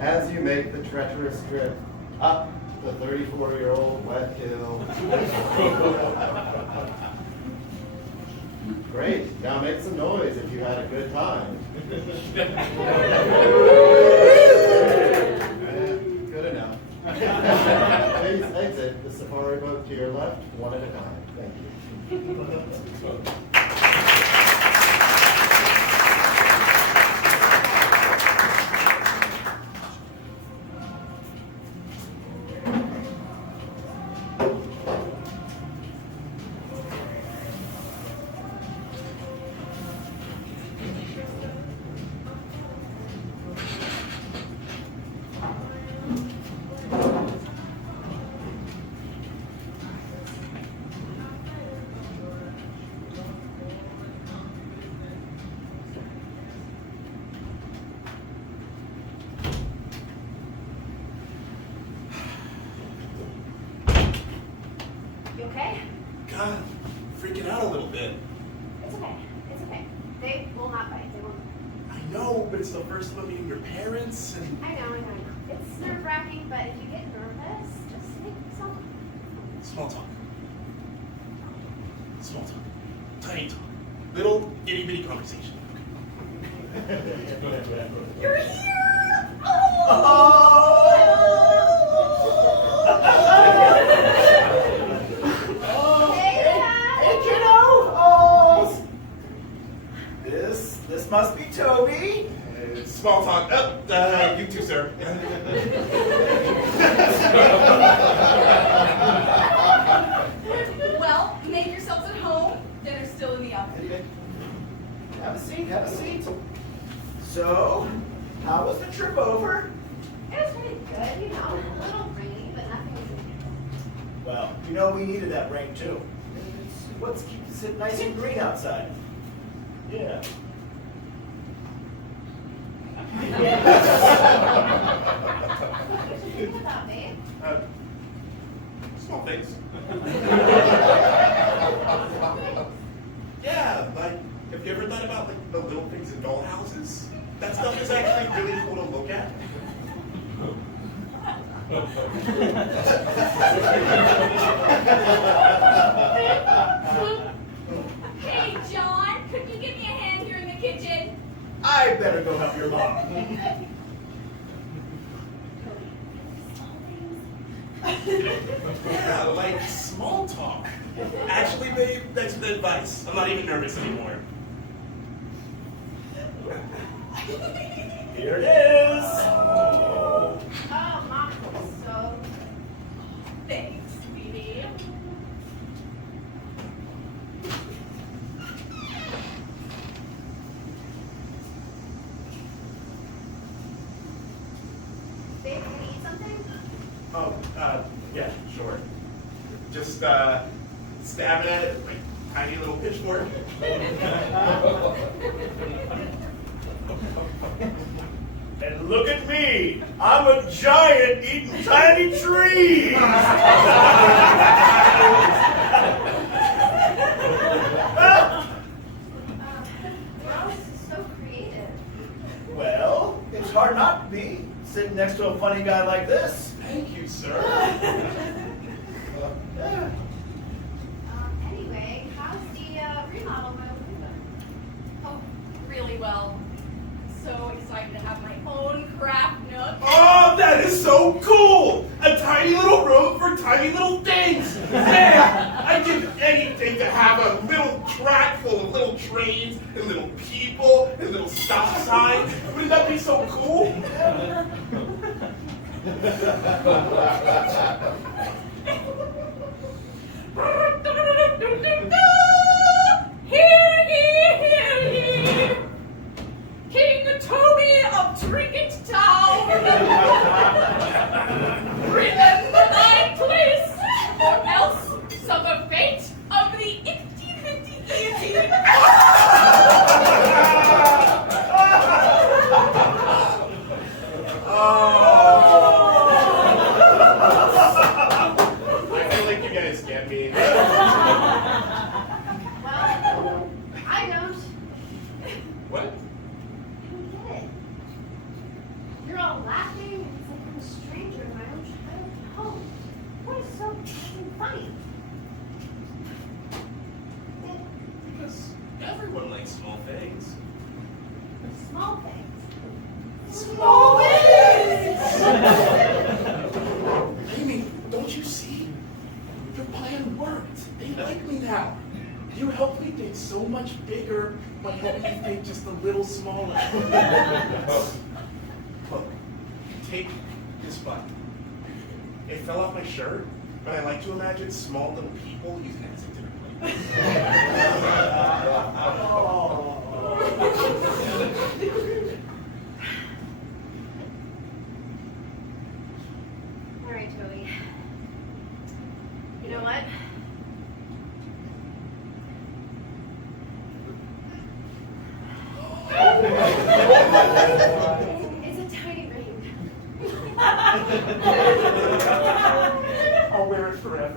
as you make the treacherous trip up the 34-year-old wet hill. Great. Now make some noise if you had a good time. Good enough. Please exit the safari boat to your left, one at a time. Thank you. You okay? God, I'm freaking out a little bit. It's okay. It's okay. They will not bite. They won't. I know, but it's the first time I'm meeting your parents, and I know. It's nerve-wracking, but if you get nervous, just make some. small talk. Small talk. Tiny talk. Little itty-bitty conversation. You're here! Hey, kiddo! Oh, this must be Toby. Small talk. You too, sir. Well, make yourselves at home. Dinner's still in the oven. Have a seat. So, how was the trip over? It was pretty good, you know. A little rainy, but nothing was Well, we needed that rain too. It's what keeps it nice and green outside. Yeah. What did you think about me? Small things. Yeah, like, have you ever thought about like the little things in dollhouses? That stuff is actually really cool to look at. Hey, John, could you give me a hand here in the kitchen? I better go help your mom. Yeah, like small talk. Actually, babe, that's good advice. I'm not even nervous anymore. Here it is. Oh, Mom, so. Thanks, sweetie. Babe, can we eat something? Oh, yeah, sure. Just, stabbing at it with my tiny little pitchfork. And look at me. I'm a giant eating tiny trees. Rose is so creative. Well, it's hard not to be sitting next to a funny guy like this. Thank you, sir. Yeah. Anyway, how's the remodel moving? Oh, really well. So excited to have my own craft nook. Oh, that is so cool! A tiny little room for tiny little things! Man, I'd give anything to have a little track full of little trains and little people and little stop signs. Wouldn't that be so cool? Hear ye! King Toby of Trinket Town! Remember thy place, or else suffer fate of the itty-bitty-itty. I feel like you guys get me. Well, I don't. What? I don't get it. small things. Small things! Amy, don't you see? Your plan worked. They like me now. You helped me think so much bigger by helping me think just a little smaller. Look, take this button. It fell off my shirt, but I like to imagine small little people using it as a dinner plate. All right, Toby. You know what? It's a tiny ring. I'll wear it forever.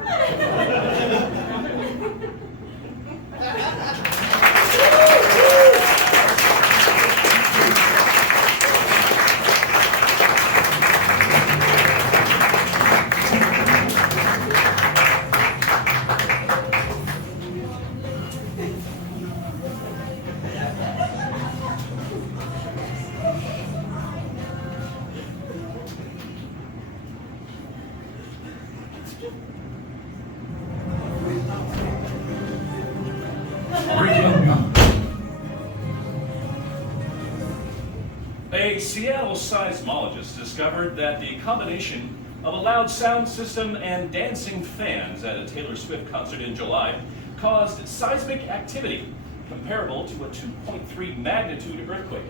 A Seattle seismologist discovered that the combination of a loud sound system and dancing fans at a Taylor Swift concert in July caused seismic activity comparable to a 2.3 magnitude earthquake.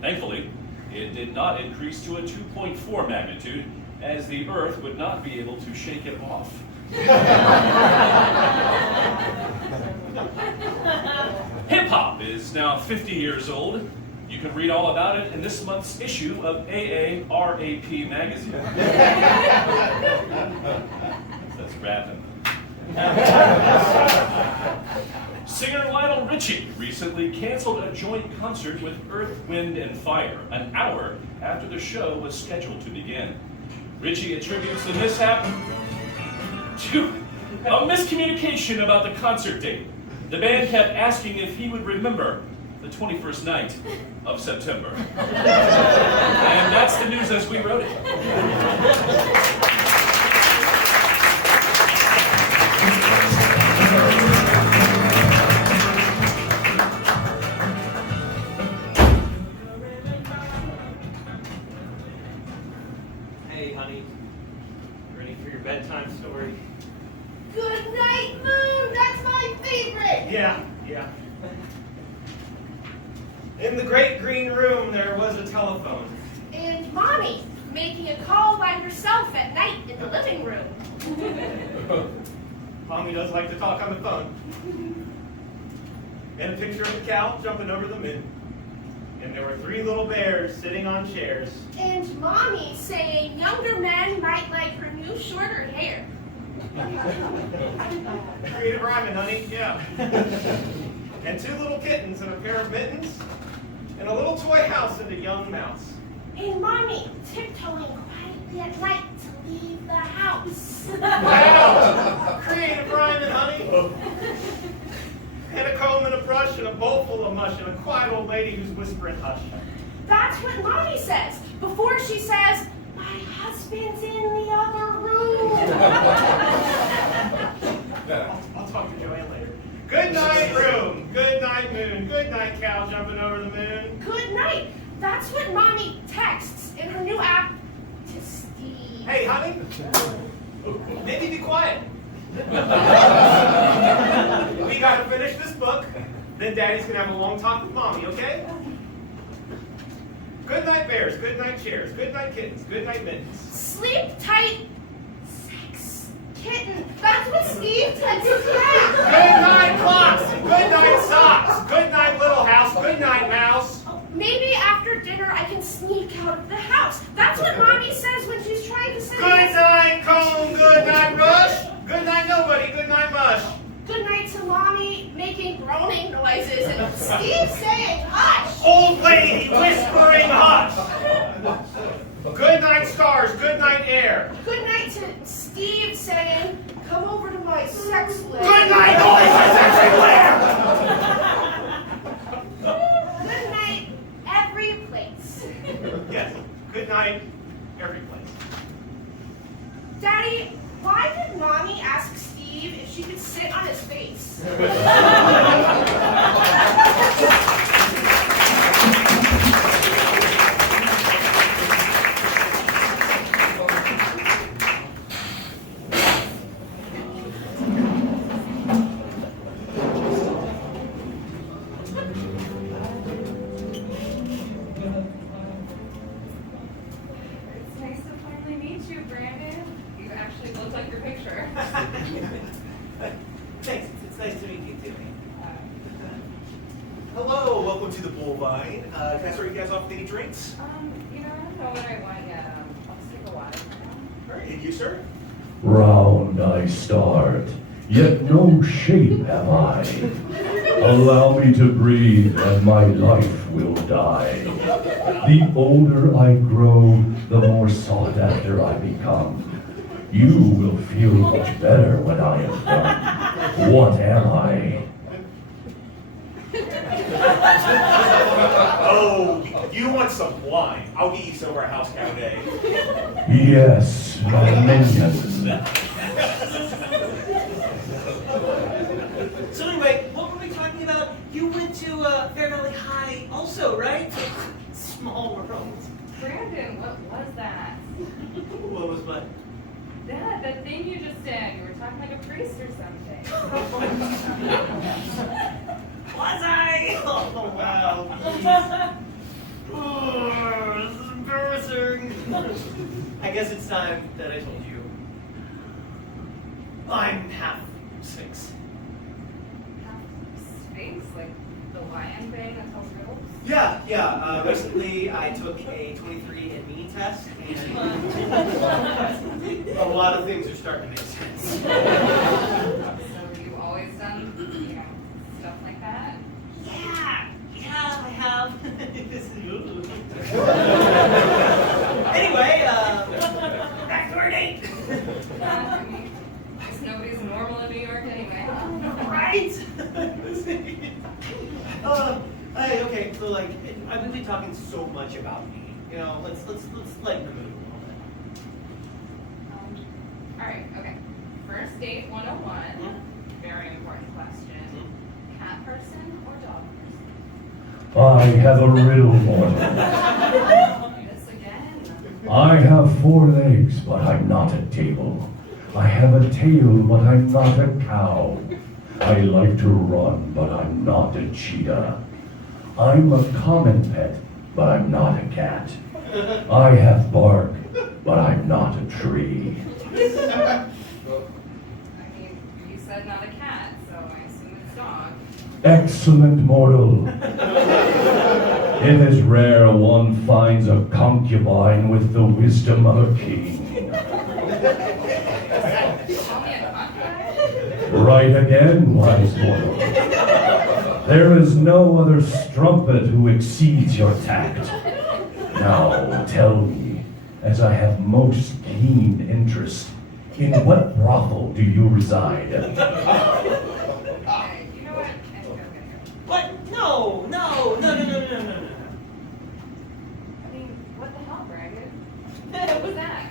Thankfully, it did not increase to a 2.4 magnitude, as the Earth would not be able to shake it off. Hip-hop is now 50 years old. You can read all about it in this month's issue of AARAP magazine. That's rapping. Singer Lionel Richie recently canceled a joint concert with Earth, Wind, and Fire an hour after the show was scheduled to begin. Richie attributes the mishap to a miscommunication about the concert date. The band kept asking if he would remember the 21st night of September. And that's the news as we wrote it. Hey, honey. Ready for your bedtime story? Goodnight Moon, that's my favorite! Yeah. In the great green room, there was a telephone. And Mommy making a call by herself at night in the living room. Mommy does like to talk on the phone. And a picture of a cow jumping over the moon. And there were 3 little bears sitting on chairs. And Mommy saying younger men might like her new shorter hair. Creative rhyming, honey, yeah. And 2 little kittens and a pair of mittens. And a little toy house and a young mouse. And Mommy tiptoeing quietly at night to leave the house. Wow! Creative rhyming, honey. And a comb and a brush and a bowl full of mush and a quiet old lady who's whispering hush. That's what Mommy says before she says, my husband's in the other room. I'll talk to Joanne later. Good night, room. Good night, moon. Good night, cow jumping over the moon. Good night. That's what Mommy texts in her new app to Steve. Hey, honey. Maybe be quiet. We gotta finish this book. Then Daddy's gonna have a long talk with Mommy, okay? Good night, bears. Good night, chairs. Good night, kittens. Good night, mittens. Sleep tight, sex kitten. That's what Steve texts back. Good night, clocks. And good night, socks. Good night, little house. Good night, mouse. Maybe after dinner I can sneak out of the house. That's what Mommy says when she's trying to say Good night, comb. Good night, rush. Good night, nobody. Good night, mush. good night to Mommy making groaning noises and Steve saying hush. Old lady whispering hush. Good night, stars. Good night, air. Good night to Steve saying, come over to my sex lift. Good night, noises everywhere. Good night, Goodnight, every place. Daddy, why did Mommy ask Steve if she could sit on his face? It's nice to finally meet you, Brandon. You actually look like your picture. Thanks. It's nice to meet you too. Hello, welcome to the Bullvine. Can I start you guys off with any drinks? I don't know what I want yet. I'll just take a water. All right, and you, sir? Round I start, yet no shape have I. Allow me to breathe, and my life will die. The older I grow, the more sought after I become. You will feel much better when I am done. What am I? Oh, you want some wine? I'll get you some of our house Cabernet. Yes, my minion. So anyway, what were we talking about? You went to Fair Valley High also, right? Small world. Brandon, what was that? What was what? That thing you just did. You were talking like a priest or something. Was I? Oh, wow. Oh, this is embarrassing. I guess it's time that I told you. I'm half Sphinx. Sphinx? Like the lion thing that tells riddles? Yeah. Recently, I took a 23andMe test, and a lot of things are starting to make sense. So you always done, stuff like that? Yeah, I have. Anyway, back to our date. Guess nobody's normal in New York anyway, huh? Right? Okay, so like, I've been talking so much about me. Let's lighten the mood a little bit. Alright, okay. First date 101. Very important question. Cat person or dog person? I have a riddle, mortal. This again. I have 4 legs, but I'm not a table. I have a tail, but I'm not a cow. I like to run, but I'm not a cheetah. I'm a common pet, but I'm not a cat. I have bark, but I'm not a tree. I mean, you said not a cat, so I assume it's dog. Excellent mortal. It is rare one finds a concubine with the wisdom of a king. Call me a concubine? Right again, wise mortal. There is no other strumpet who exceeds your tact. Now tell me, as I have most keen interest, in what brothel do you reside? Okay, you know what? I think I'm gonna go. What? No. I mean, what the hell, Brandon? What was that?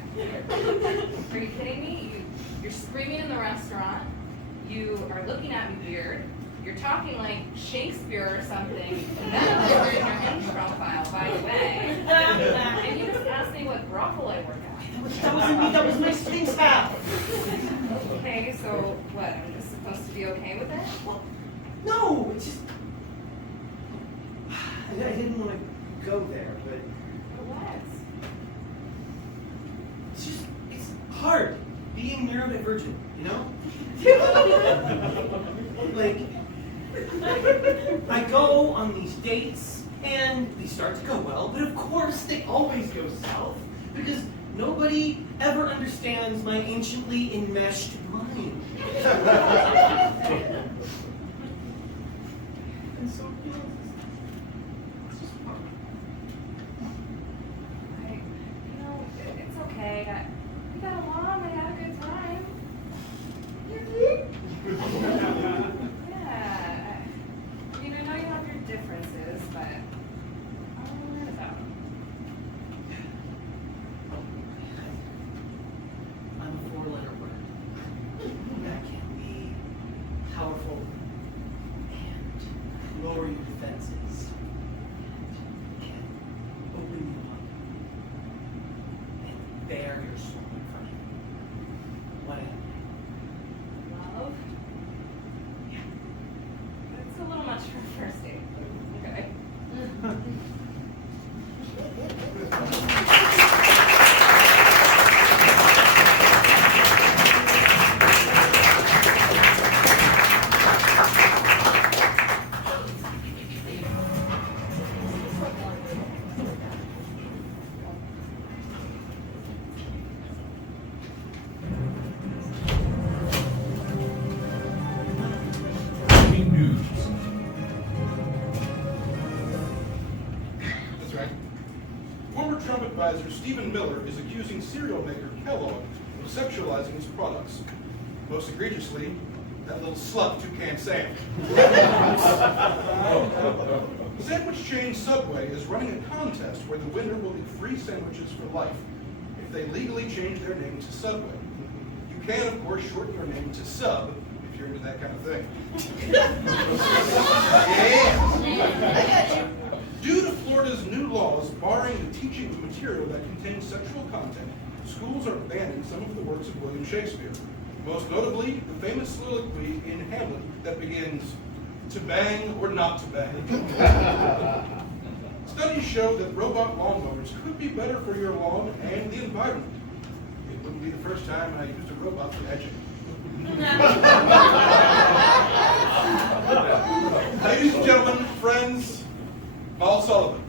Are you kidding me? You're screaming in the restaurant. You are looking at me weird. You're talking like Shakespeare or something. None of those are in your intro file, by the way. And you just asked me what brothel I work at. That wasn't me. That was my Sphinx hat. Okay, so what? I'm just supposed to be okay with it? Well, no, it's just I didn't want to go there, but But what? it's hard being neurodivergent, you know? Like, I go on these dates and they start to go well, but of course they always go south because nobody ever understands my anciently enmeshed mind. And so, it's just hard. It's okay. We got along. We had a good time. Yeah. I mean, I know you have your differences, but I'll learn about them. supervisor Stephen Miller is accusing cereal maker Kellogg of sexualizing his products. Most egregiously, that little slut Toucan Sam. Sandwich chain Subway is running a contest where the winner will get free sandwiches for life if they legally change their name to Subway. You can, of course, shorten your name to Sub if you're into that kind of thing. Yeah. Due to Florida's new laws barring the teaching of material that contains sexual content, schools are banning some of the works of William Shakespeare. Most notably, the famous soliloquy in Hamlet that begins, "To bang or not to bang." Studies show that robot lawnmowers could be better for your lawn and the environment. It wouldn't be the first time I used a robot for edging. Ladies and gentlemen, friends, Paul Sullivan.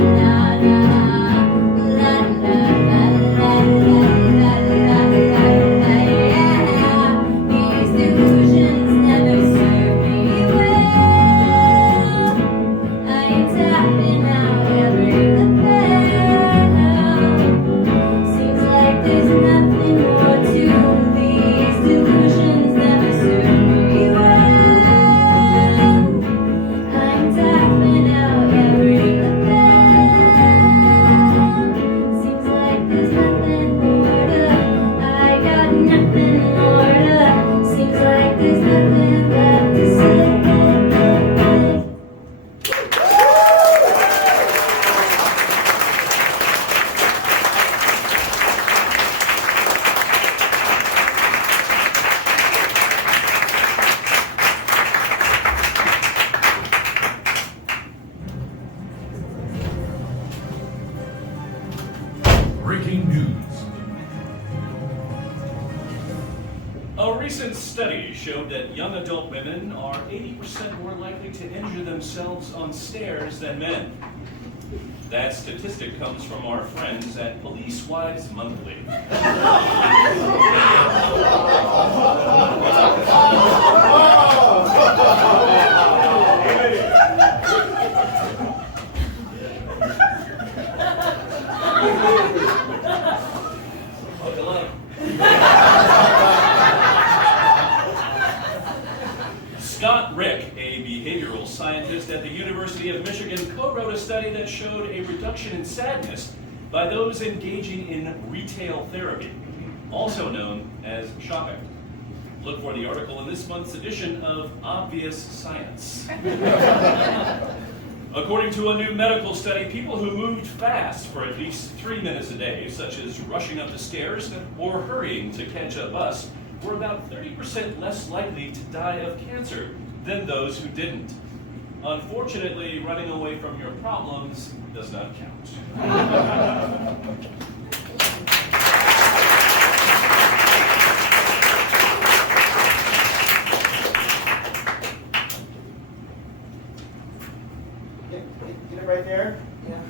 La breaking news. A recent study showed that young adult women are 80% more likely to injure themselves on stairs than men. That statistic comes from our friends at Police Wives Monthly. Oh, delay. Scott Rick, a behavioral scientist at the University of Michigan, co-wrote a study that showed a reduction in sadness by those engaging in retail therapy, also known as shopping. Look for the article in this month's edition of Obvious Science. According to a new medical study, people who moved fast for at least 3 minutes a day, such as rushing up the stairs or hurrying to catch a bus, were about 30% less likely to die of cancer than those who didn't. Unfortunately, running away from your problems does not count. Get it right there? Yeah.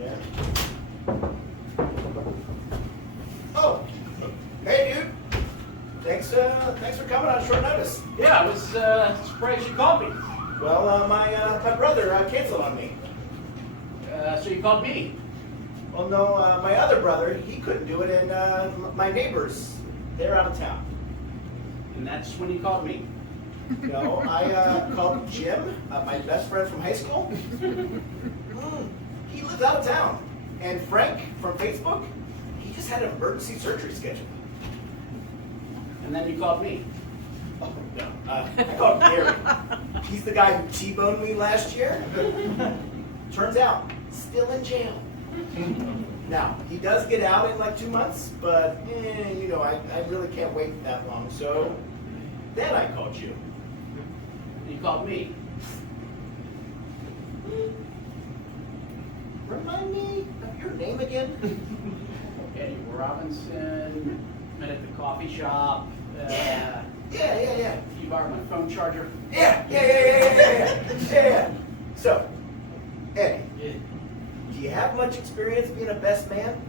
Yeah. Oh, hey dude. Thanks for coming on short notice. Yeah, I was surprised you called me. Well, my brother canceled on me. So you called me? Well, no, my other brother, he couldn't do it, and my neighbors, they're out of town. And that's when you called me. No, I called Jim, my best friend from high school. He lives out of town. And Frank from Facebook, he just had an emergency surgery scheduled. And then you called me. Oh, no, I called Gary. He's the guy who T-boned me last year. Turns out, still in jail. Now, he does get out in like 2 months, but, I really can't wait that long, so then I called you. You called me. Remind me of your name again? Eddie Robinson, met at the coffee shop. Yeah. You borrowed my phone charger. Yeah. So, Eddie, Yeah. do you have much experience being a best man?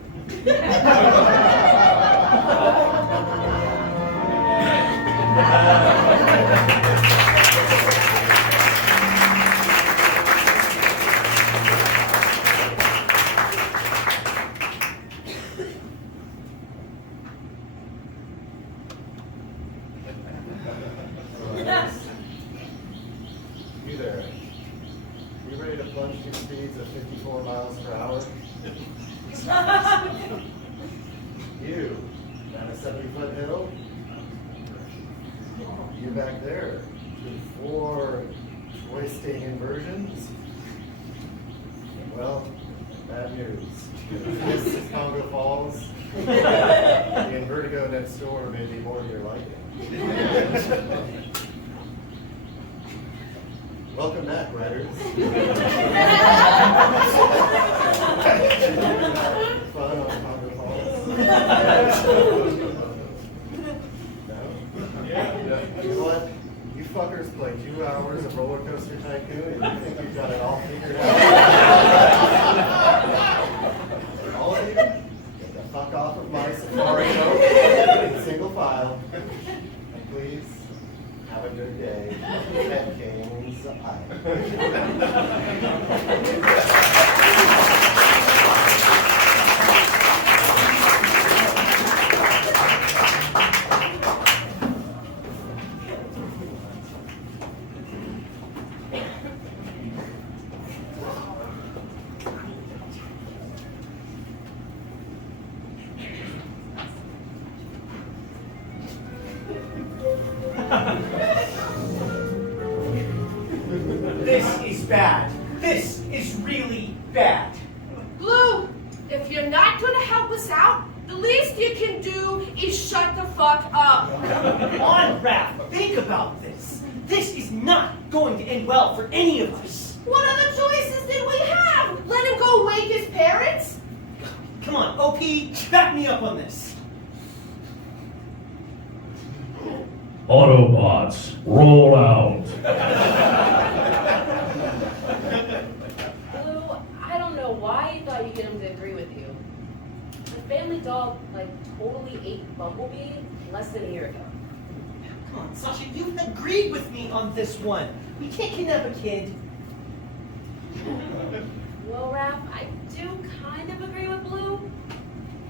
You there. You ready to plunge through speeds of 54 miles per hour? You, down a 70-foot hill? You back there, with 4 twisting inversions? Well, bad news. This is Congo Falls. The Invertigo next door may be more to your liking. Welcome back, riders. Fun on Congo Falls. No? Yeah. You know what? You fuckers play 2 hours of Roller Coaster Tycoon and you think you've got it all figured out. All of you, get the fuck off of my safari boat in single file. And please, have a good day at King's Island. This is bad. This is really bad. Blue, if you're not going to help us out, the least you can do is shut the fuck up. Come on, Raph, think about this. This is not going to end well for any of us. What other choices did we have? Let him go wake his parents? Come on, Bulky, back me up on this. Autobots, roll out. Blue, I don't know why you thought you'd get him to agree with you. The family dog, like, totally ate Bumblebee less than a year ago. Come on, Sasha, you agreed with me on this one. We can't kidnap a kid. Well, Raph, I do kind of agree with Blue.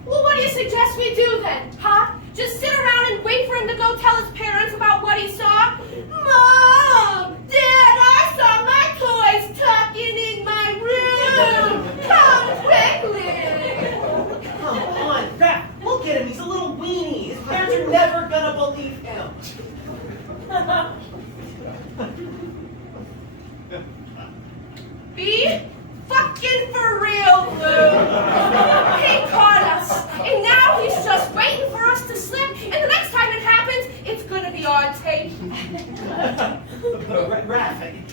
Well, what do you suggest we do then, huh? Just sit around and wait for him to go tell his parents about what he saw? Mom! Dad, I saw my toys tucking in my room! Come quickly! Come on, Raph, look at him. He's a little weenie. His parents are never gonna believe him. Be fucking for real, Blue! He caught us, and now he's just waiting for us to slip, and the next time it happens, it's gonna be on tape. Raph,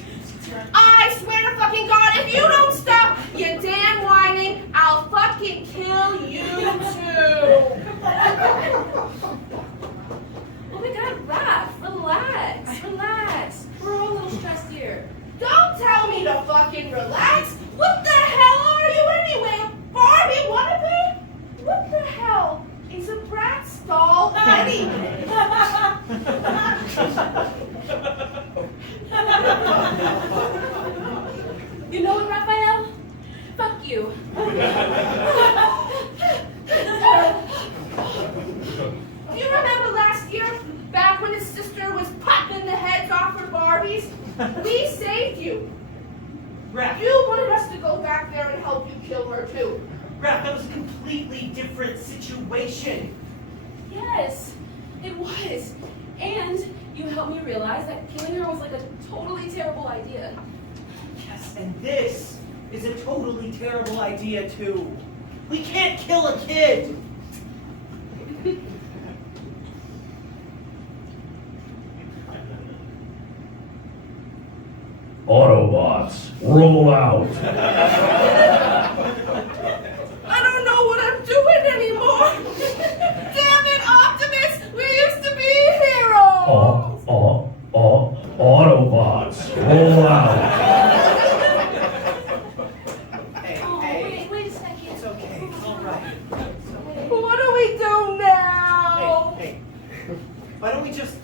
I swear to fucking God, if you don't stop your damn whining, I'll fucking kill you too. Oh my God, Raph, relax. We're all a little stressed here. Don't tell me to fucking relax. What the hell are you anyway? A Barbie wannabe? What the hell is a Bratz doll anyway? You know what, Raphael? Fuck you. Do you remember last year, back when his sister was popping the heads off her Barbies? We saved you. Raph, You wanted us to go back there and help you kill her too. Raph, that was a completely different situation. Yes, it was. And you helped me realize that killing her was like a totally terrible idea. Yes, and this is a totally terrible idea too. We can't kill a kid. Autobots, roll out. I don't know what I'm doing anymore. Damn it, Optimus! We used to be heroes! Autobots, roll out. Hey, Oh, hey, wait a second. it's okay. It's all right. What do we do now? Hey, why don't we just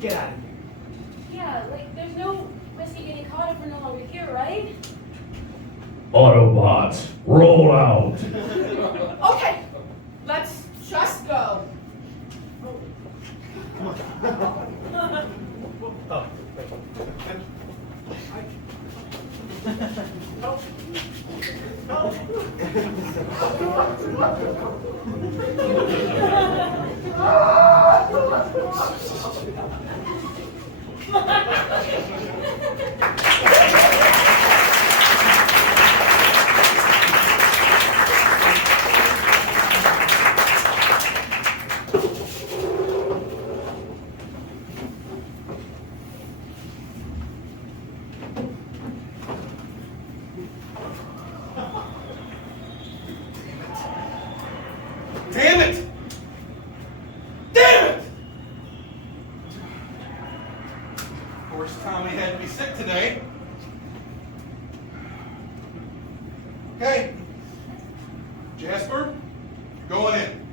get out of here? Yeah, like, there's no risk of getting caught if we're no longer here, right? Autobots, roll out. Okay, let's just go. Oh, Damn it! Damn it! Of course, Tommy had to be sick today. Okay. Jasper, you're going in.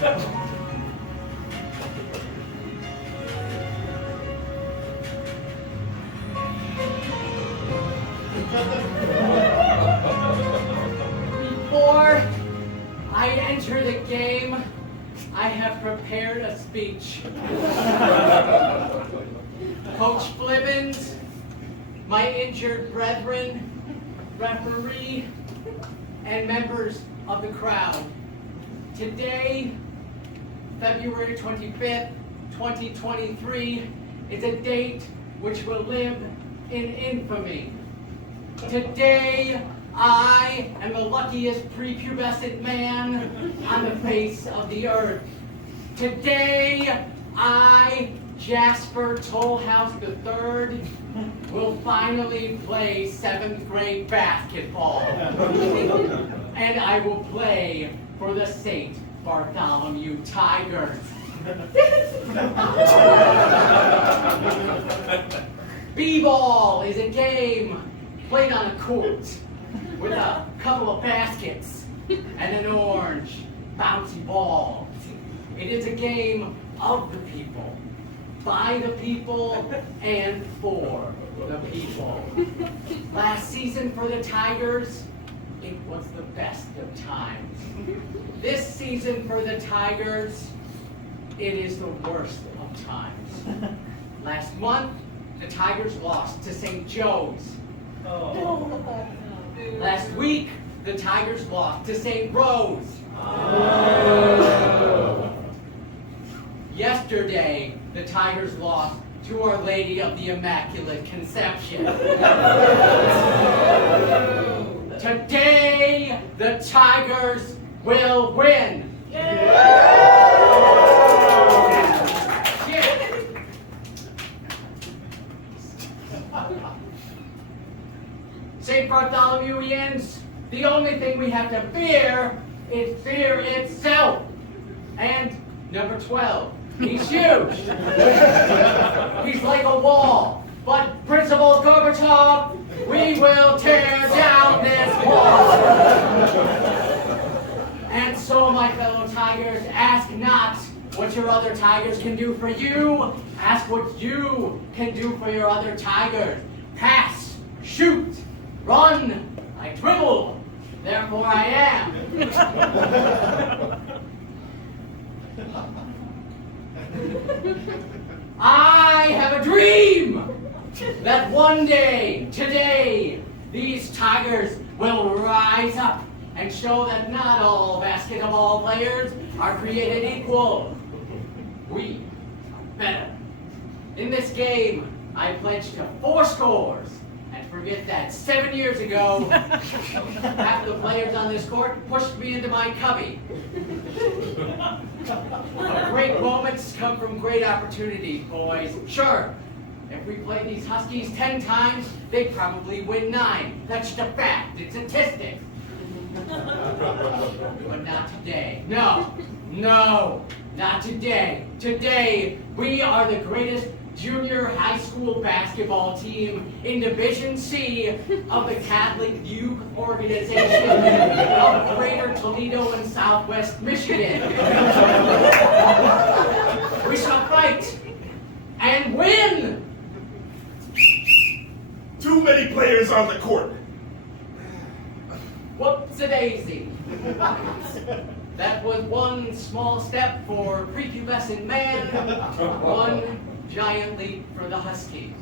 Before I enter the game, I have prepared a speech. Coach Flibbins, my injured brethren, referee, and members of the crowd. Today, February 25th, 2023, is a date which will live in infamy. Today, I am the luckiest prepubescent man on the face of the earth. Today, I, Jasper Tollhouse III, will finally play 7th grade basketball. And I will play for the St. Bartholomew Tigers. B-ball is a game played on a court with a couple of baskets and an orange bouncy ball. It is a game of the people, by the people, and for the people. Last season for the Tigers, it was the best of times. This season for the Tigers, it is the worst of times. Last month, the Tigers lost to St. Joe's. Last week, the Tigers lost to St. Rose. Yesterday, the Tigers lost to Our Lady of the Immaculate Conception. Today, the Tigers will win. St. Bartholomewans, the only thing we have to fear is fear itself. And number 12, he's huge. He's like a wall. But Principal Gorbachev, we will tear down this wall. And so, my fellow Tigers, ask not what your other Tigers can do for you. Ask what you can do for your other Tigers. Pass, shoot, run, I dribble, therefore I am. I have a dream that one day, today, these Tigers will rise up and show that not all basketball players are created equal. We are better. In this game, I pledge to 4 scores. And forget that 7 years ago, half the players on this court pushed me into my cubby. Great moments come from great opportunities, boys. Sure, if we played these Huskies 10 times, they'd probably win 9. That's just a fact. It's statistics. But not today. No, not today. Today, we are the greatest junior high school basketball team in Division C of the Catholic Youth Organization of Greater Toledo and Southwest Michigan. We shall fight and win. Too many players on the court. Whoops-a-daisy. That was one small step for prepubescent man, one giant leap for the Husky.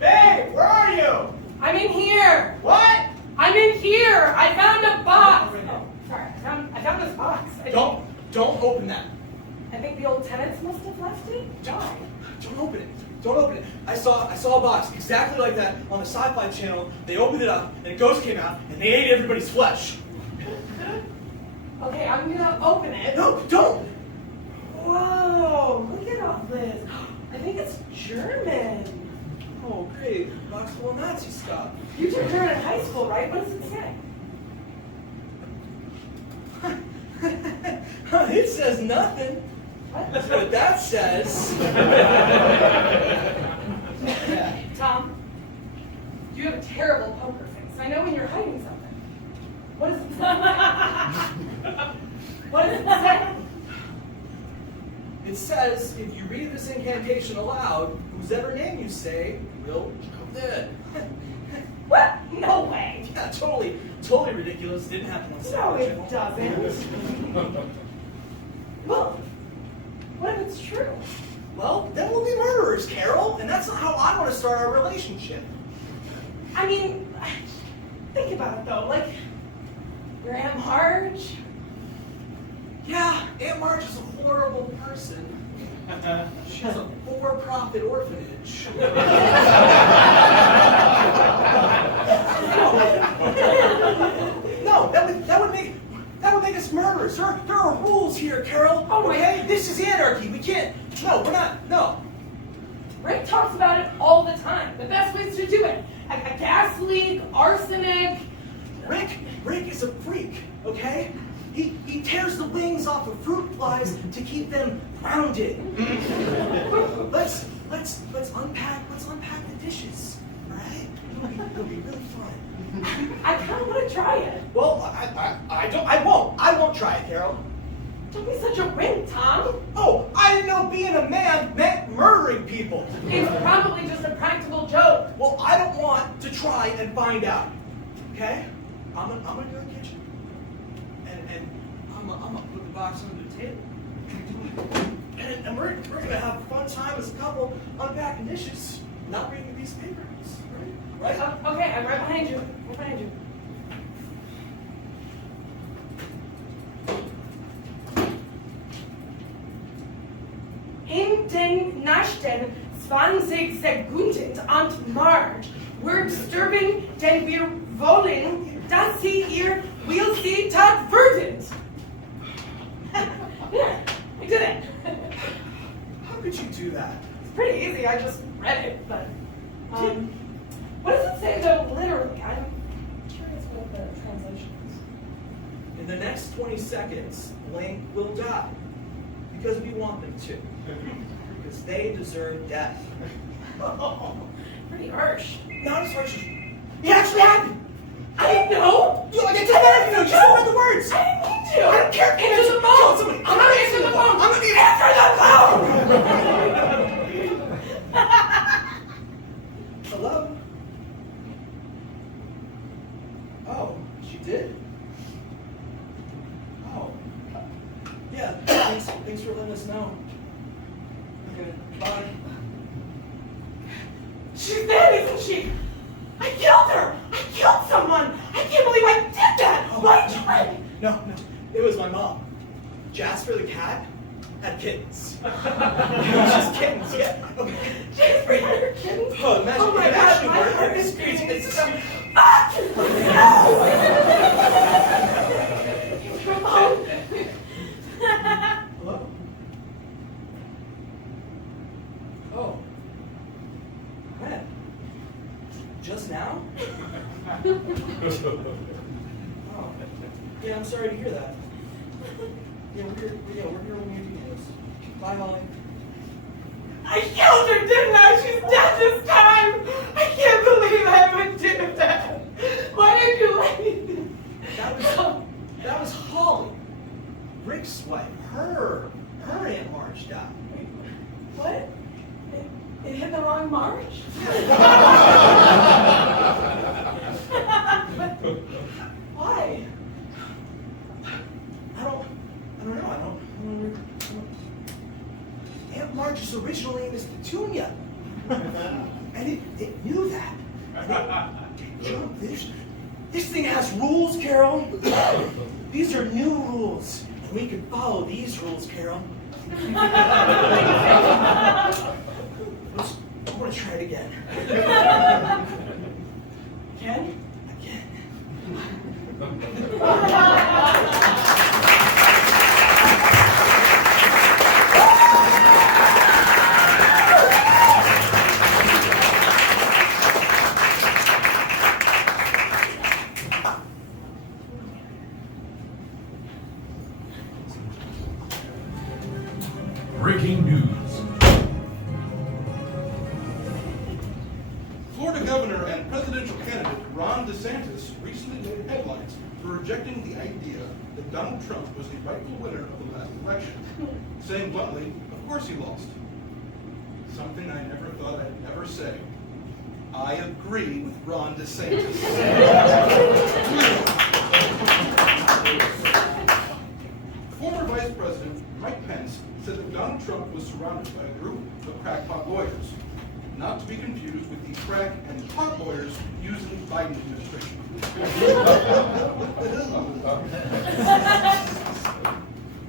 Hey, where are you? I'm in here. What? I'm in here. I found a box. Sorry, I found this box. Don't open that. I think the old tenants must have left it. Why? Don't open it. Don't open it. I saw a box exactly like that on the Sci-Fi Channel. They opened it up, and a ghost came out, and they ate everybody's flesh. Okay, I'm gonna open it. No, don't! Whoa, look at all this. I think it's German. Oh, great. Box full of Nazi stuff. You took German in high school, right? What does it say? It says nothing. That's what that says. Yeah. Tom, you have a terrible poker face. I know when you're hiding something. What does it say? What does it say? It says, if you read this incantation aloud, whosever name you say will drop dead. What? No way. Yeah, totally ridiculous. Didn't happen on No, Saturday. it doesn't. Well, what if it's true? Well, then we'll be murderers, Carol, and that's not how I want to start our relationship. I mean, think about it though. Like, your Aunt Marge. Yeah, Aunt Marge is a horrible person. She has a for-profit orphanage. No, that would make us murderers. There are rules here, Carol. Oh my okay? This is anarchy. We can't. No, we're not. No. Rick talks about it all the time. The best ways to do it. A gas leak, arsenic. Rick is a freak. Okay? He tears the wings off of fruit flies to keep them grounded. Let's unpack the dishes. All right? It'll be really fun. I kind of want to try it. Well, I won't try it, Carol. Don't be such a wimp, Tom. Oh, I didn't know being a man meant murdering people. It's probably just a practical joke. Well, I don't want to try and find out. Okay? I'm gonna go to the kitchen. And I'm gonna put the box under the table. And we're gonna have a fun time as a couple unpacking dishes, not reading a piece of paper. Right? Okay, I'm right behind you. Right behind you. In den nächsten 20 Sekunden Aunt Marge wird sterben, denn wir wollen, dass sie ihr will sie tat würden. Yeah, I did it. How could you do that? It's pretty easy. I just read it, but what does it say though? Literally, I'm curious what the translation is. In the next 20 seconds, Blank will die because we want them to. Because they deserve death. Oh, pretty harsh. Not as harsh as it actually happened. I didn't know. You like I tell that you know, just read the words. I didn't mean to. I don't care. Answer the phone. Somebody. I'm not answering the phone. I'm not Answer the phone. Hello? Oh, she did? Oh. Yeah, thanks for letting us know. Okay, bye. She's dead, isn't she? I killed her. I killed someone. I can't believe I did that. Why did you let me? No, it was my mom. Jasper the cat had kittens. Just kittens, yeah. Okay. Jasper had her kittens? Oh, imagine Oh my if God, actually my worked. heart is It's beating. crazy. It's Hello? Oh. Red. Just now? Oh. Yeah, I'm sorry to hear that. Yeah, we're here when you do this. Bye, Molly. I killed her, didn't I? She's dead this time. I can't believe I would do that. Why did you let me? That was Holly, Rick's wife. Her Aunt Marge died. What? It hit the wrong Marge? Why? I don't know. Aunt Marge's original name is Petunia. And it knew that. And this thing has rules, Carol. These are new rules. And we can follow these rules, Carol. I want to try it again. Again? Again. breaking news. Florida Governor and presidential candidate Ron DeSantis recently made headlines for rejecting the idea that Donald Trump was the rightful winner of the last election, saying bluntly, of course he lost. Something I never thought I'd ever say. I agree with Ron DeSantis. Former Vice President Mike Pence said that Donald Trump was surrounded by a group of crackpot lawyers, not to be confused with the crack and pot lawyers used in the Biden administration.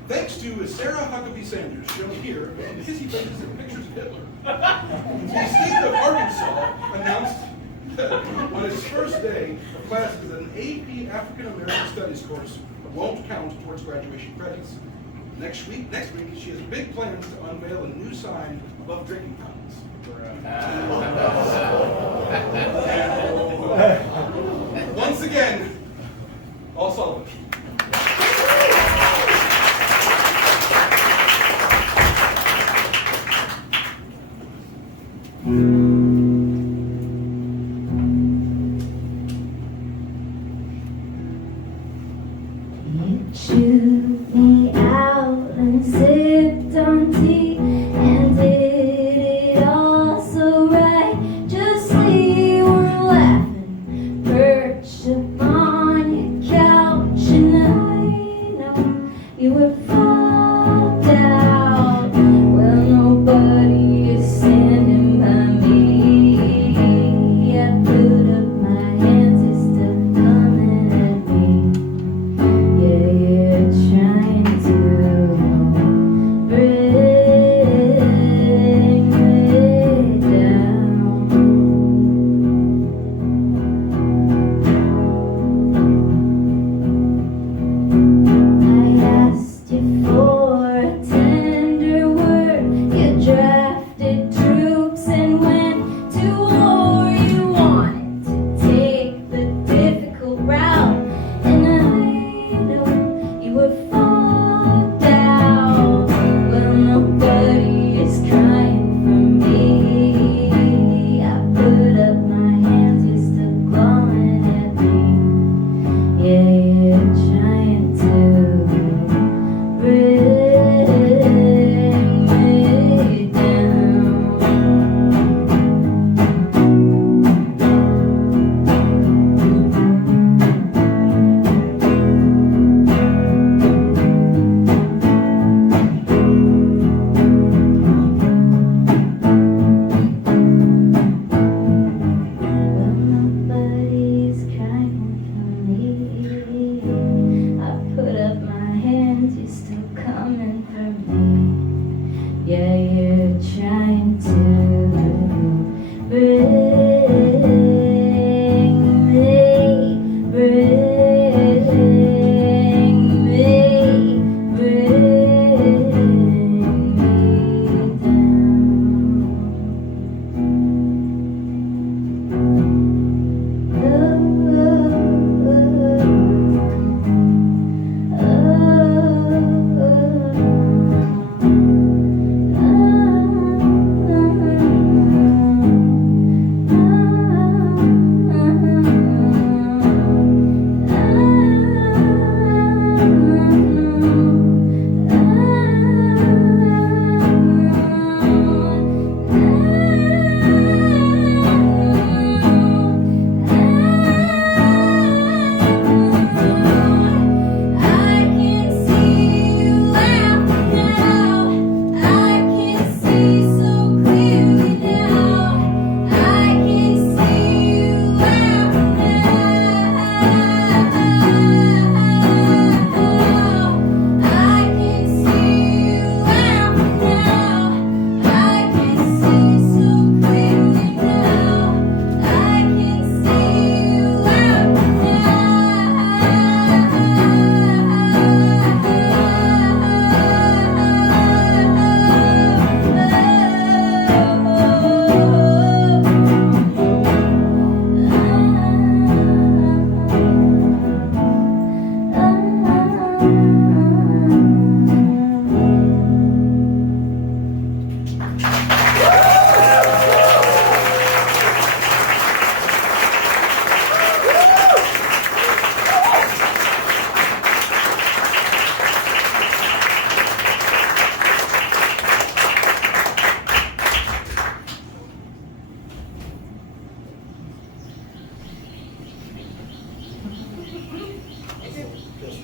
Thanks to Sarah Huckabee Sanders, shown here, and hissy faces and pictures of Hitler, the state of Arkansas announced that on its first day of classes that an AP African American Studies course won't count towards graduation credits. Next week, she has big plans to unveil a new sign above drinking fountains. Once again, all Sullivan. You chewed me out and sipped on tea and did it all so right. Just we were laughing, perched upon your couch, and I know you were fogged out. Well, nobody is standing by me. I put up my hands, it's still coming at me. Yeah, you're trying to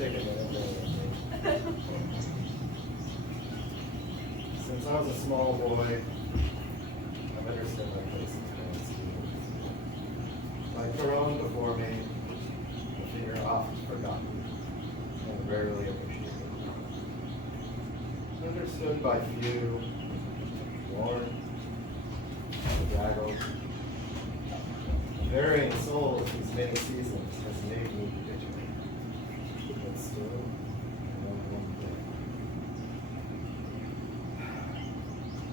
take a minute there with me. Since I was a small boy, I've understood my place in parents' schemes. Like Corona before me, the figure oft forgotten and rarely appreciated. Understood by few, worn, bedraggled. Varying souls these many seasons has made me vigilant. But still, I know one thing.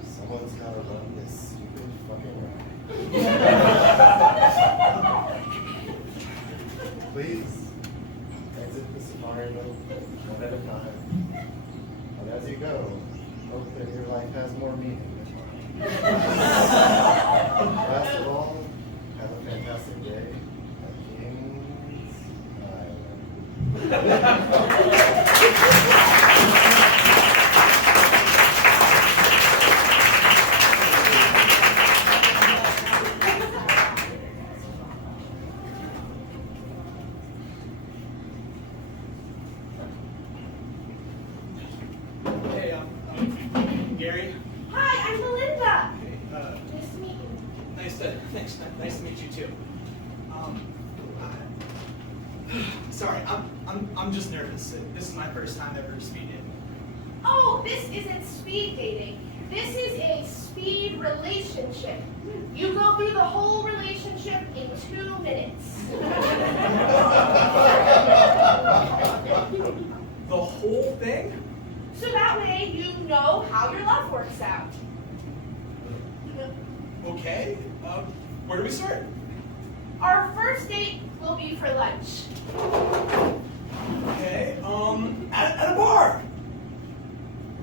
Someone's gotta run this stupid fucking ride. Please, exit the safari boat one at a time. And as you go, hope that your life has more meaning than mine. Last of all, have a fantastic day at Kings Hey, Gary. Hi, I'm Melinda. Hey, Nice to meet you. Nice to meet you too. Sorry, I'm just nervous. This is my first time ever speed dating. Oh, this isn't speed dating. This is a speed relationship. You go through the whole relationship in 2 minutes. The whole thing? So that way you know how your love works out. Okay. Where do we start? Our first date will be for lunch. Okay. At a bar.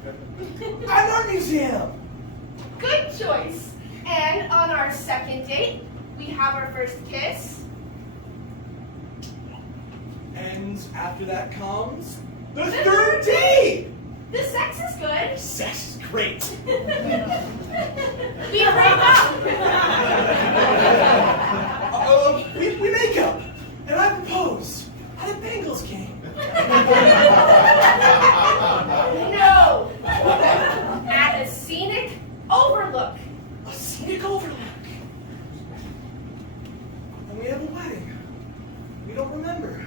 At an art museum. Good choice. And on our second date, we have our first kiss. And after that comes the third date. The sex is good. Sex is great. We break up. We make up, and I propose at a Bengals game. No. At a scenic overlook. A scenic overlook. And we have a wedding. We don't remember.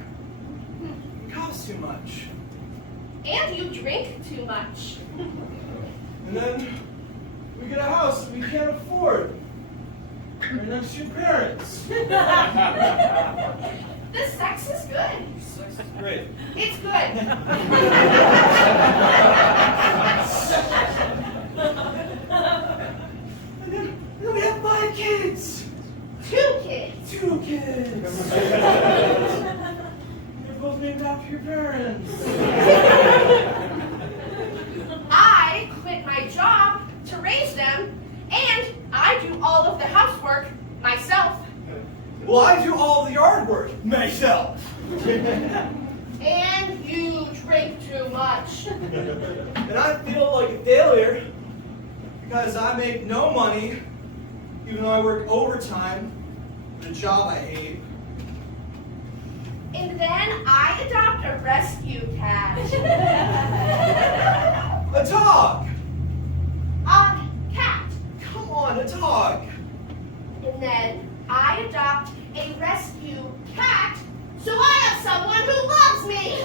It costs too much. And you drink too much. And then we get a house that we can't afford. Right next to your parents. The sex is good. Sex is great. It's good. And then we have 5 kids. 2 kids. 2 kids. They're both named after your parents. I quit my job to raise them, and I do all of the housework myself. Well, I do all the yard work myself. And you drink too much. And I feel like a failure because I make no money, even though I work overtime at a job I hate. And then I adopt a rescue cat. A dog. A cat. Come on, a dog. And then I adopt a rescue cat, so I have someone who loves me.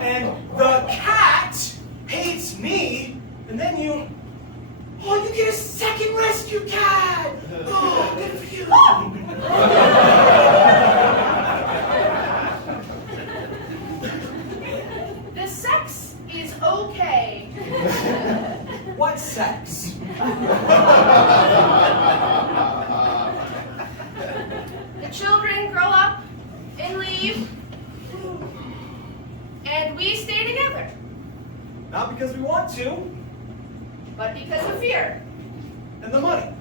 And the cat hates me, and then you get a second rescue cat. Oh, good for you. The sex is okay. What sex? The children grow up and leave, and we stay together, Not because we want to, but because of fear. and the money.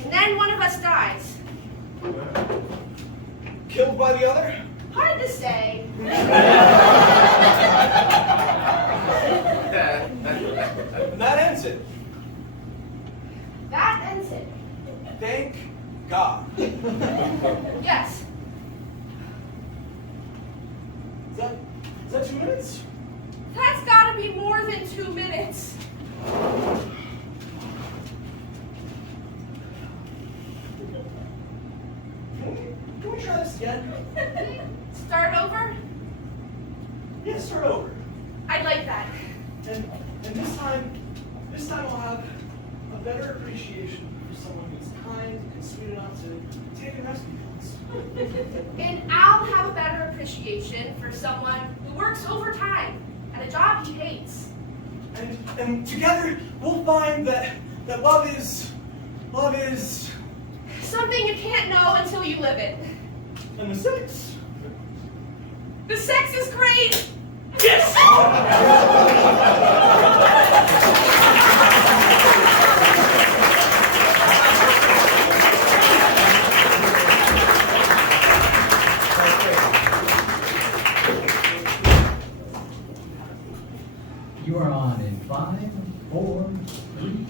And then one of us dies. Killed by the other? Hard to say. And that ends it. That ends it. Thank God. Yes. 2 minutes? That's gotta be more than 2 minutes. Can we try this again? Start over? Yeah, start over. I'd like that. And this time I'll have a better appreciation for someone who's kind and sweet enough to take a rescue once. And I'll have a better appreciation for someone who works overtime at a job he hates. And together we'll find that love is Something you can't know until you live it. and the sex. The sex is great! Yes! You are on in 5, 4, 3.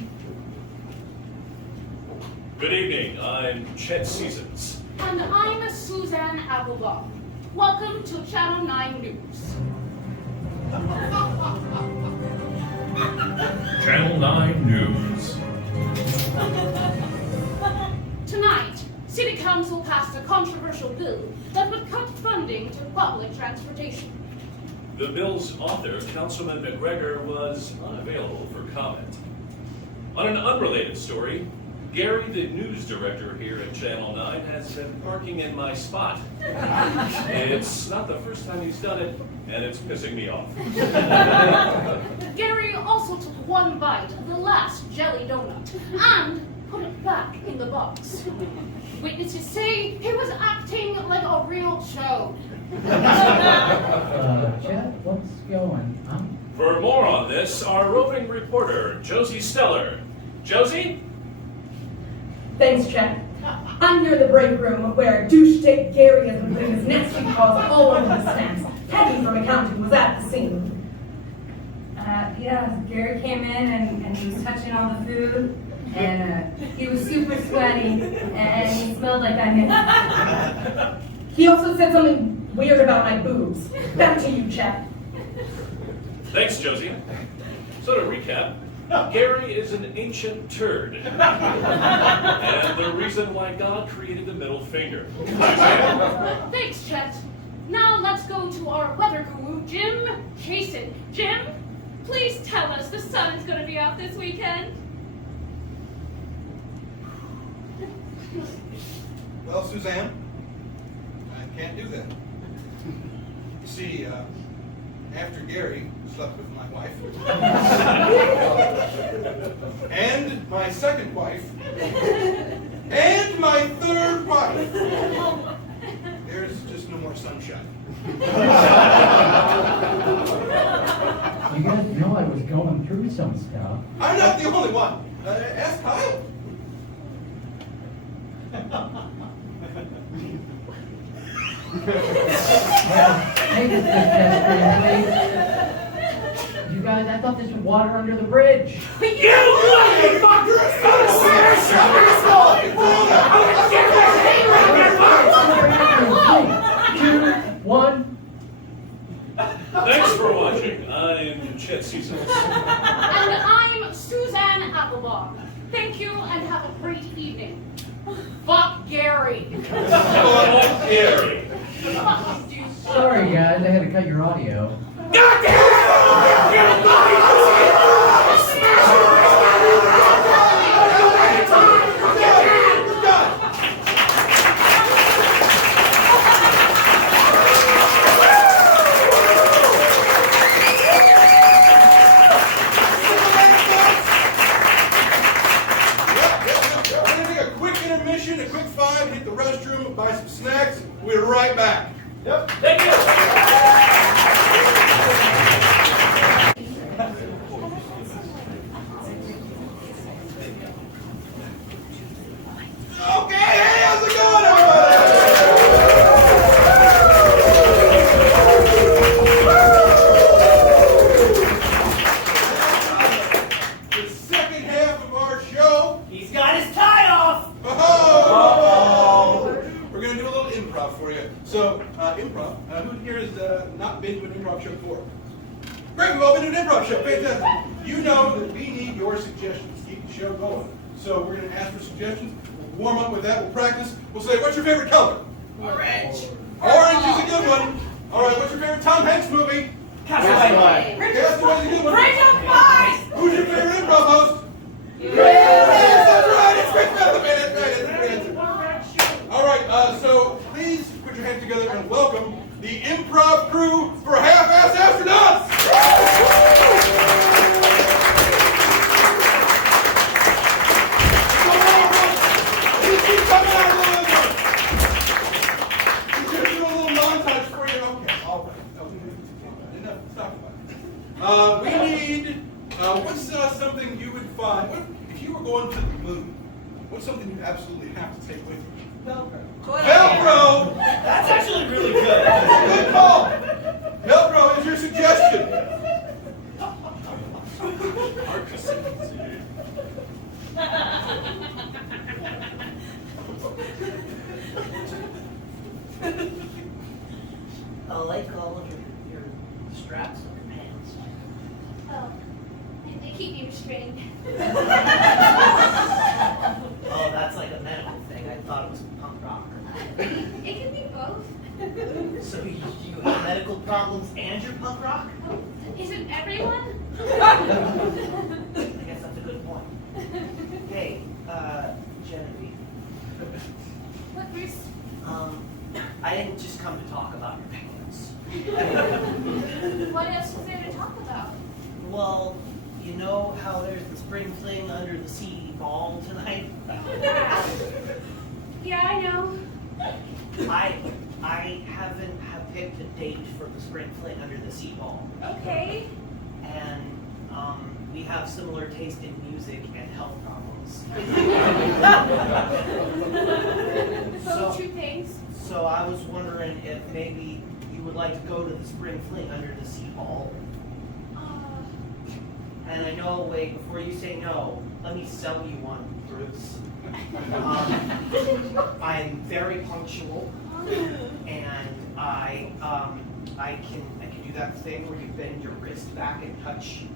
Good evening, I'm Chet Seasons. And I'm Suzanne Applebaum. Welcome to Channel 9 News. Channel 9 News. Tonight, City Council passed a controversial bill that would cut funding to public transportation. The bill's author, Councilman McGregor, was unavailable for comment. On an unrelated story, Gary, the news director here at Channel 9, has been parking in my spot. It's not the first time he's done it, and it's pissing me off. Gary also took one bite of the last jelly donut and put it back in the box. Witnesses say he was acting like a real chode. Chet, what's going on? For more on this, our roving reporter, Josie Steller. Josie? Thanks, Chet. I'm near the break room where douche-dick Gary has been putting his nasty paws all over the snacks. Peggy from accounting was at the scene. Yeah, Gary came in and he was touching all the food, and he was super sweaty, and he smelled like onion. He also said something weird about my boobs. Back to you, Chet. Thanks, Josie. So to recap, Gary is an ancient turd. And the reason why God created the middle finger. Thanks, Chet. Now let's go to our weather guru, Jim Chasen. Jim, please tell us the sun is going to be out this weekend. Well, Suzanne, I can't do that. You see, after Gary slept with my wife, and my second wife, and my third wife, there's just no more sunshine. You guys know I was going through some stuff. I'm not the only one. Ask Kyle. Hey, this pedestrian, please. You guys, I thought this would water under the bridge. You motherfucker! Two, one. Thanks for watching. I'm Chet Seasons. And I'm Suzanne Applebaum. Thank you and have a great evening. Fuck Gary. Fuck Gary. Sorry, guys, I had to cut your audio. A quick 5, hit the restroom, buy some snacks. We're right back. Yep. Thank you. Okay, hey, how's it going, everybody? The second half of our show. He's got his tie off. Oh! We're gonna do a little improv for you. Okay, so improv. Who here has not been to an improv show before? Great, we've all been to an improv show. Fantastic. You know that we need your suggestions to keep the show going. So we're going to ask for suggestions. We'll warm up with that. We'll practice. We'll say, what's your favorite color? Orange. Orange is a good one. All right, what's your favorite Tom Hanks movie? Castaway. Castaway's a good one. Bridge of Spies. Who's your favorite improv host? Yes, that's right. It's Sphinx. That's right. All right, so please put your hands together and welcome the improv crew for Half-Ass Astronauts. We need, what's something you would find, if you were going to the moon, what's something you absolutely have to take with you? Velcro. Velcro! That's actually really good. Good call! Velcro is your suggestion. I like all of your straps on your pants. Oh, they keep you restrained. Oh, that's like a medical thing. I thought it was punk rock. It can be both. So you have medical problems and you're punk rock? Oh, isn't everyone? I guess that's a good point. Hey, Genevieve. What, Bruce? I didn't just come to talk about your pants. What else is there to talk about? Well, you know how there's the spring fling under the sea ball tonight? Yeah, I know. I haven't have picked a date for the spring fling under the sea ball. Okay. And we have similar taste in music and health problems. Those two things. So I was wondering if maybe you would like to go to the spring fling under the sea ball. And I know, wait, before you say no, let me sell you one, Bruce. I'm very punctual, and I can do that thing where you bend your wrist back and touch.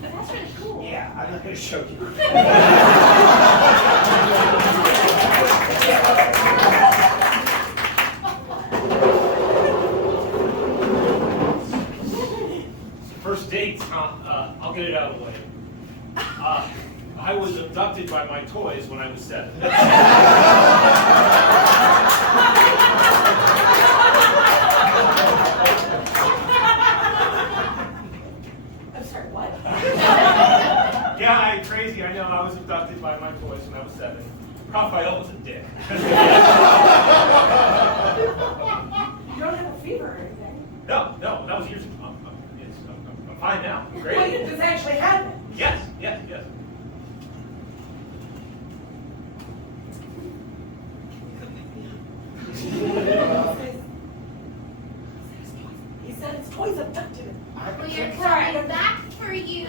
That's really cool. Yeah, I'm not going to show you. First dates, huh? I'll get it out of the way. I was abducted by my toys when I was 7. I'm sorry, what? Yeah, crazy, I know. I was abducted by my toys when I was 7. Raphael was a dick. You don't have a fever or anything. No, that was years ago. I'm fine now. Great. Wait, this actually happened? Yes. He said his toys abducted him. Well, you're coming back for you.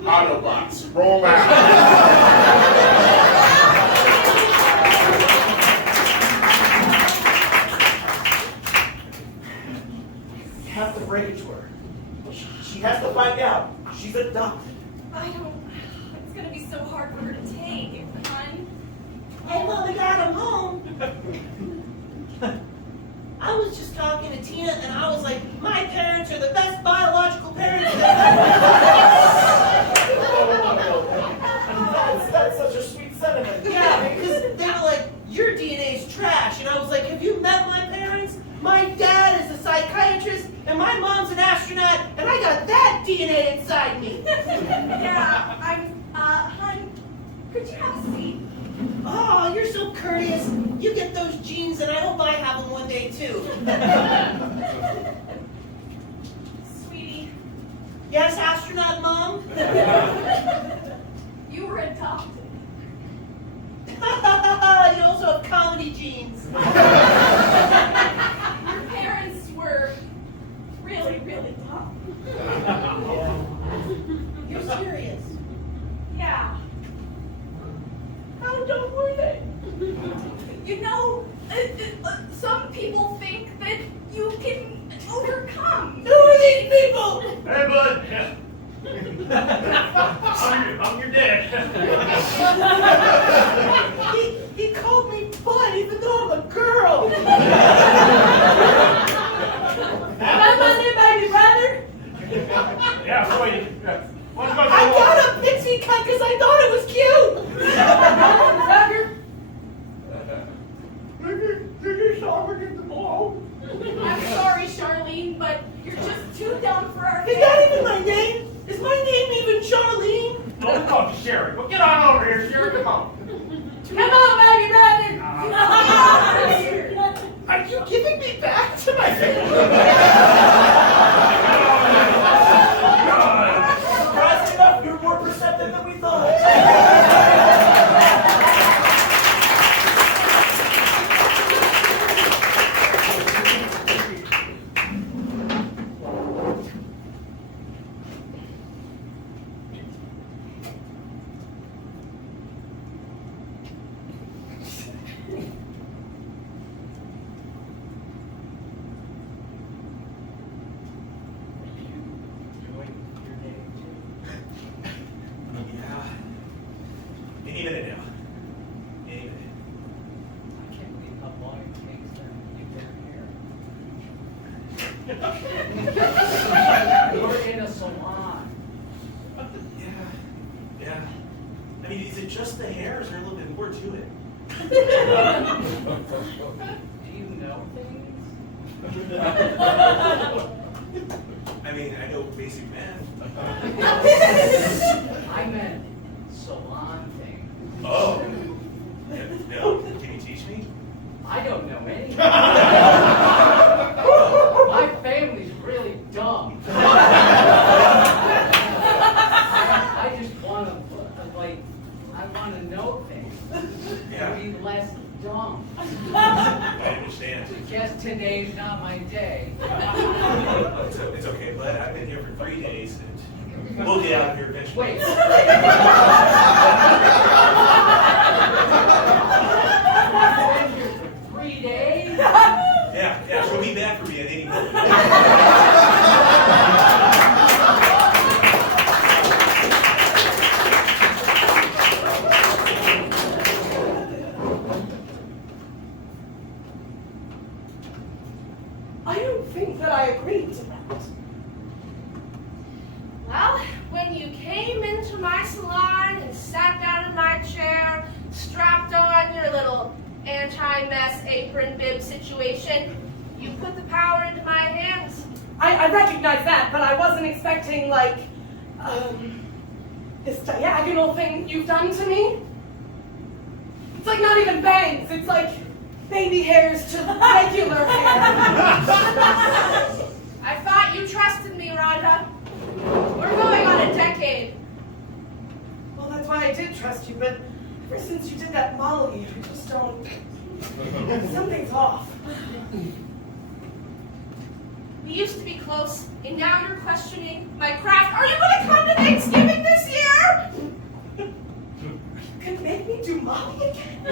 Autobots, roll out. You have to break it to her. She has to find out. She's adopted. It's gonna be so hard for her to take, hon. Hey, Mother, Dad, I'm home. I was just talking to Tina, and I was like, my parents are the best biological parents. That's such a sweet sentiment. Yeah, because they were like, your DNA's trash. And I was like, have you met my parents? My dad is a psychiatrist, and my mom's an astronaut, and I got that DNA inside me. Yeah, hon, could you have a seat? Oh, you're so courteous. You get those genes, and I hope I have them one day, too. Sweetie, Yes, astronaut mom? you were adopted. You also have comedy genes. Your parents were really, really tough. You're serious? Yeah. How dumb were they? You know, some people think that you can overcome. Who are these people? Hey, bud. I'm your dad. He called me bud even though I'm a girl. Am I my new baby brother? Yeah, boy. I got a pixie cut because I thought it was cute. I'm sorry, Charlene, but you're just too dumb for our Is that even my name? Is my name even Charlene? Don't talk to Sherry. Well, get on over here, Sherry. Come on. Come on, baby brother. Are you giving me back to my family? Surprisingly enough, you're more perceptive than we thought. Any minute now. Any minute. I can't believe how long it takes them to get their hair. We're in a salon. Yeah. I mean, is it just the hair, or is there a little bit more to it? Do you know things? I mean, I know basic math. I meant salon thing. Oh. No? Can you teach me? I don't know anything. My family's really dumb. I just want to, I want to know things. Yeah. Be less dumb. I understand. Guess today's not my day. It's okay, bud. I've been here for 3 days, and we'll get out of here eventually. Wait. You've been here for 3 days? Yeah, she'll be back for me at any moment. I don't think that I agreed to that. Well, when you came into my salon and sat down in my chair, strapped on your little anti-mess apron bib situation, you put the power into my hands. I recognize that, but I wasn't expecting, this diagonal thing you've done to me. It's like not even bangs, it's like baby hairs to regular hair. I thought you trusted me, Rhonda. We're going on a decade. Well, that's why I did trust you, but ever since you did that Molly, I just don't... Something's off. We used to be close, and now you're questioning my craft. Are you going to come to Thanksgiving this year? Could make me do Molly again?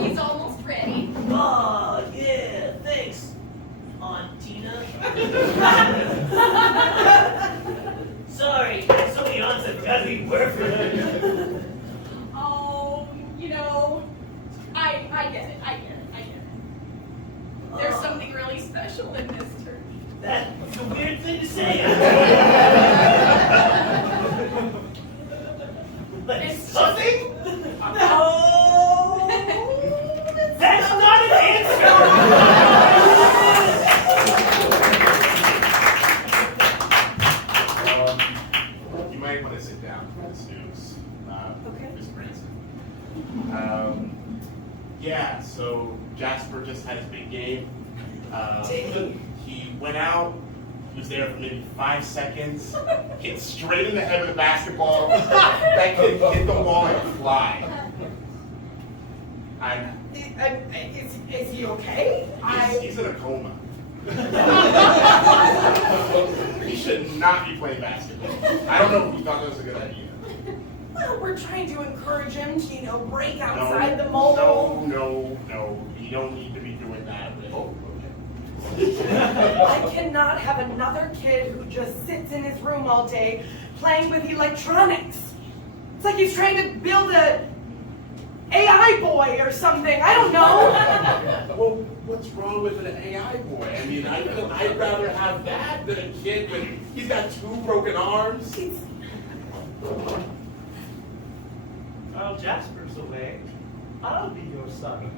He's almost ready. Oh, yeah, thanks, Aunt Tina. Sorry, so many aunts have got me perfect. Oh, I get it. There's something really special in this church. That's a weird thing to say. But It's something? Oh, that's not an answer. You might want to sit down for this news, Okay. Miss Branson. Yeah, so Jasper just had his big game. He went out, he was there for maybe 5 seconds, hit straight in the head with a basketball. That kid hit the wall and fly. Is he okay? He's in a coma. He should not be playing basketball. I don't know if he thought that was a good idea. Well, we're trying to encourage him to, break outside the mold. No. You don't need to be doing that. Oh, I cannot have another kid who just sits in his room all day playing with electronics. It's like he's trying to build a AI boy or something. I don't know. Well, what's wrong with an AI boy? I mean, I'd rather have that than a kid with, he's got 2 broken arms. While Jasper's away, I'll be your son.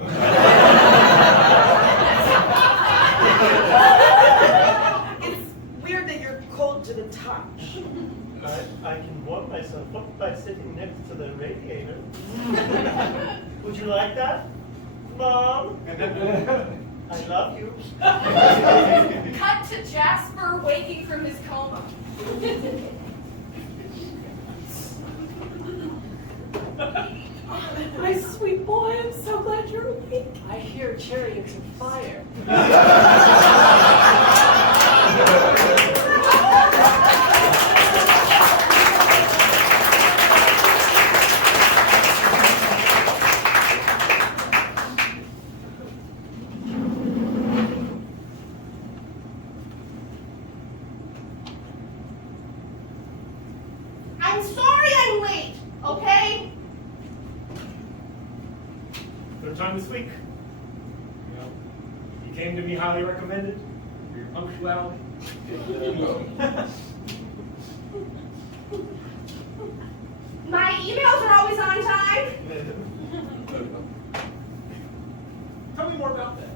It's weird that you're cold to the touch. I can warm myself up by sitting next to the radiator. Would you like that, Mom? I love you. Cut to Jasper waking from his coma. My sweet boy, I'm so glad you're awake. I hear chariots of fire. I'm sorry I'm late, okay? Third time this week. You came to me highly recommended for your punctuality. My emails are always on time. Tell me more about that.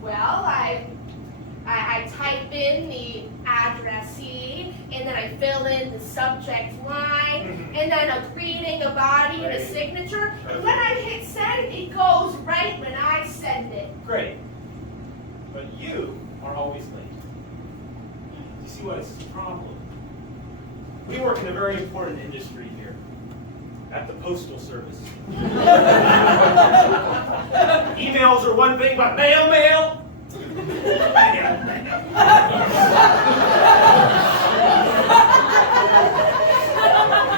Well, I type in the addressee, and then I fill in the subject line, and then a greeting, a body, and a signature. And when I hit send, it goes right when I send it. Great. But you are always late. You see what is the problem? We work in a very important industry here. At the Postal Service. Emails are one thing, but mail.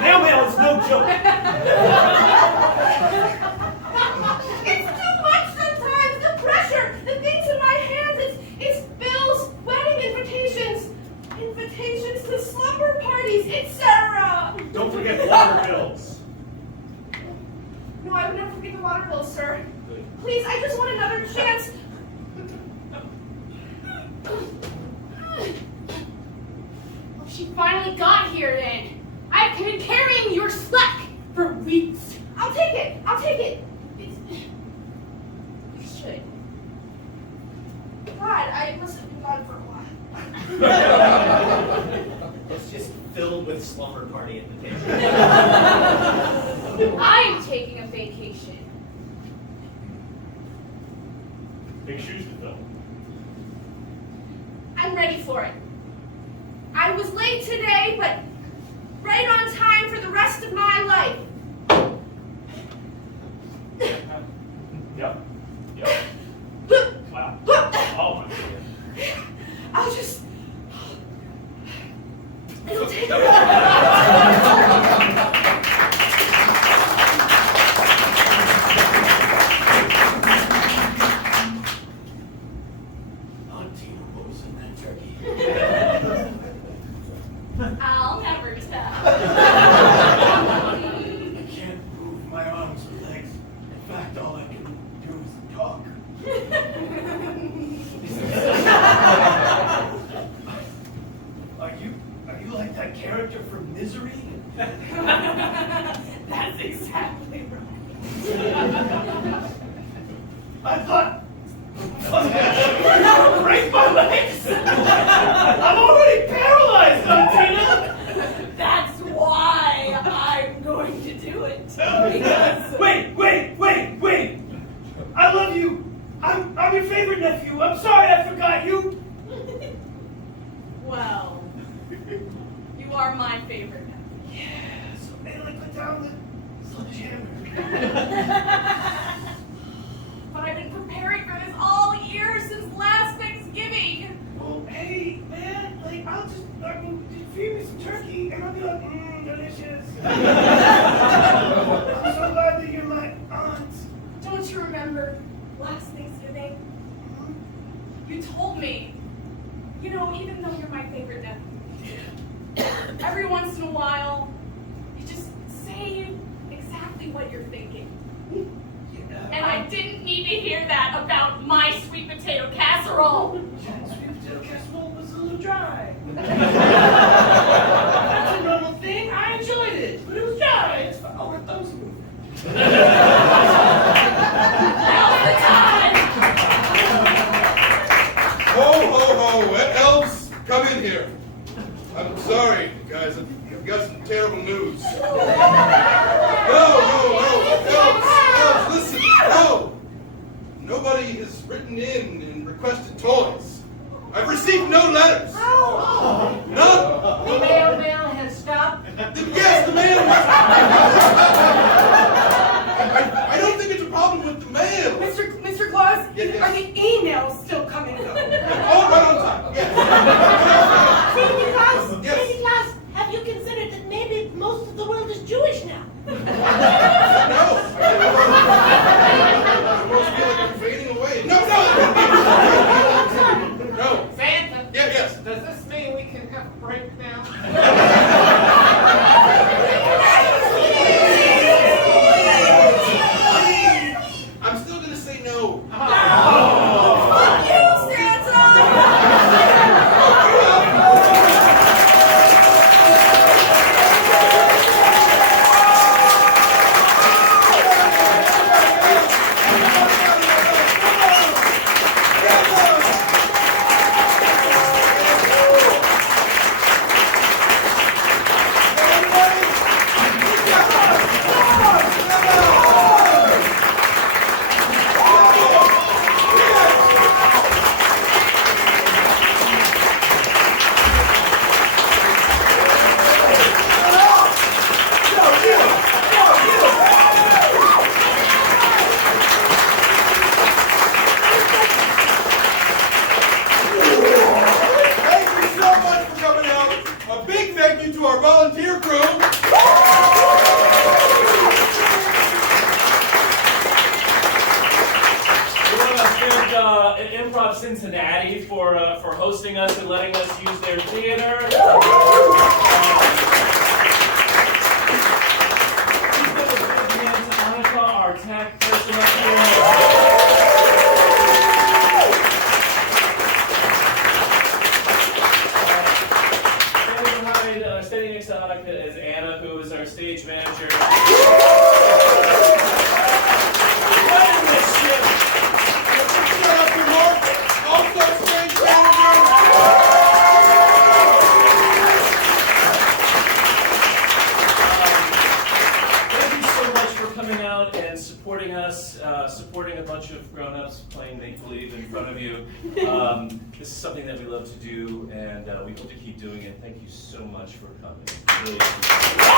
Mail is no joke. It's too much sometimes. The pressure, the things in my hands. It's bills, wedding invitations to slumber parties, etc. Don't forget water bills. No, I would never forget the water bills, sir. Please, I just want another chance. Oh, she finally got here then. I've been carrying your slack for weeks. I'll take it. You should. God, I must have been gone for a while. It's just filled with slumber party invitations. I'm taking a vacation. Big shoes to fill. I'm ready for it. I was late today, but right on time for the rest of my life. Yep. Wow. Oh my God. It'll take I'll never tell. I can't move my arms or legs. In fact, all I can do is talk. Are you like that character from Misery? That's exactly right. I thought break my legs. I'm already paralyzed, Tina. That's why I'm going to do it. Because Wait! I love you. I'm your favorite nephew. I'm sorry I forgot you. well, you are my favorite nephew. Yeah, so maybe like put down the sledgehammer. But I've been preparing for this all year since last bitches. I'm so glad that you're my aunt. Don't you remember last Thanksgiving? You told me, you know, even though you're my favorite nephew, every once in a while, you just say exactly what you're thinking. And I didn't need to hear that about my sweet potato casserole. Sweet potato casserole was a little dry. That's a normal thing. I enjoyed it, but it was dry. It's fine. I'll let those move. Now's the time! Ho, ho, ho. Elves, come in here. I'm sorry, guys. I've got some terrible news. No. Elves, listen. No. Nobody has written in and requested toys. I've received no letters. None. The mail has stopped. Yes, the mail. I don't think it's a problem with the mail. Mr. Claus, Yes. are the emails still coming though? Oh, right on time. Yes. Santa Claus, Yes. Santa Claus, have you considered that maybe most of the world is Jewish now? No. I almost feel like I'm fading away. No. Santa, Yeah, yes. does this mean we can have a break now? I'm still gonna say no. Fuck you, Santa! Thank you so much for coming out. A big thank you to our volunteer crew. We want to thank Improv Cincinnati for hosting us and letting us use their theater. Please give a big hand to Annika, our tech person up here. Standing next to Annika is Anna, who is our stage manager. Running this ship. Shut up, your Mark. Also, stage manager. Thank you so much for coming out and supporting us, supporting a bunch of grown-ups playing make-believe in front of you. This is something that we love to do, and we hope to keep doing it. Thank you so much for coming. Really appreciate it.